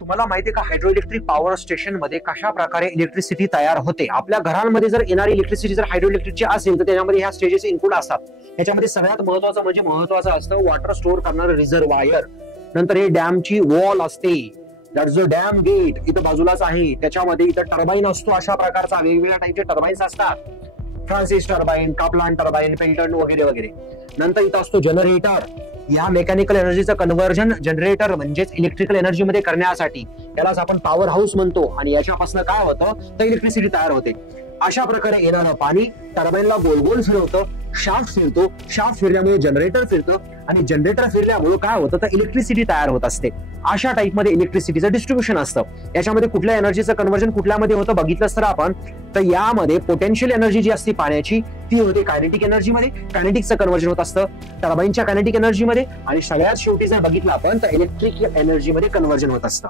तुम्हाला माहिती आहे का हायड्रो इलेक्ट्रिक पॉवर स्टेशन मध्ये कशा प्रकारे इलेक्ट्रिसिटी तयार होते? आपल्या घरांमध्ये जर येणारी इलेक्ट्रिसिटी जर हायड्रो इलेक्ट्रिकची असेल तर त्याच्यामध्ये ह्या स्टेजेस इन्क्लूड असतात. याच्यामध्ये सगळ्यात महत्वाचं असतं वॉटर स्टोअर करणारं रिझर्वायर. नंतर हे डॅमची वॉल असते, दॅट जो डॅम गेट इथं बाजूलाच आहे. त्याच्यामध्ये इथं टर्बाईन असतो, अशा प्रकारचा वेगवेगळ्या टाईपचे टर्बाईन्स असतात. Francis turbine, Kaplan turbine, Pelton वगैरे वगैरे. नंतर इथं असतो जनरेटर. या मेकॅनिकल एनर्जीचं कन्व्हर्जन जनरेटर म्हणजेच इलेक्ट्रिकल एनर्जी मध्ये करण्यासाठी यालाच आपण पॉवर हाऊस म्हणतो. आणि याच्यापासून काय होतं तर इलेक्ट्रिसिटी तयार होते. अशा प्रकारे येणारं पाणी टर्बाईनला गोल गोल फिरवतं, शाफ्ट फिरतो, शाफ्ट फिरल्यामुळे जनरेटर फिरतं आणि जनरेटर फिरल्यामुळे काय होतं तर इलेक्ट्रिसिटी तयार होत असते. अशा टाईपमध्ये इलेक्ट्रिसिटीचं डिस्ट्रीब्युशन असतं. याच्यामध्ये कुठल्या एनर्जीचं कन्व्हर्जन कुठल्यामध्ये होतं बघितलंच तर आपण, तर यामध्ये पोटेन्शियल एनर्जी जी असते पाण्याची ती होते कायनेटिक एनर्जीमध्ये. कायनेटिकचं कन्व्हर्जन होत असतं टर्बाईनच्या कायनेटिक एनर्जीमध्ये. आणि सगळ्यात शेवटी जर बघितलं आपण तर इलेक्ट्रिक एनर्जीमध्ये कन्व्हर्जन होत असतं.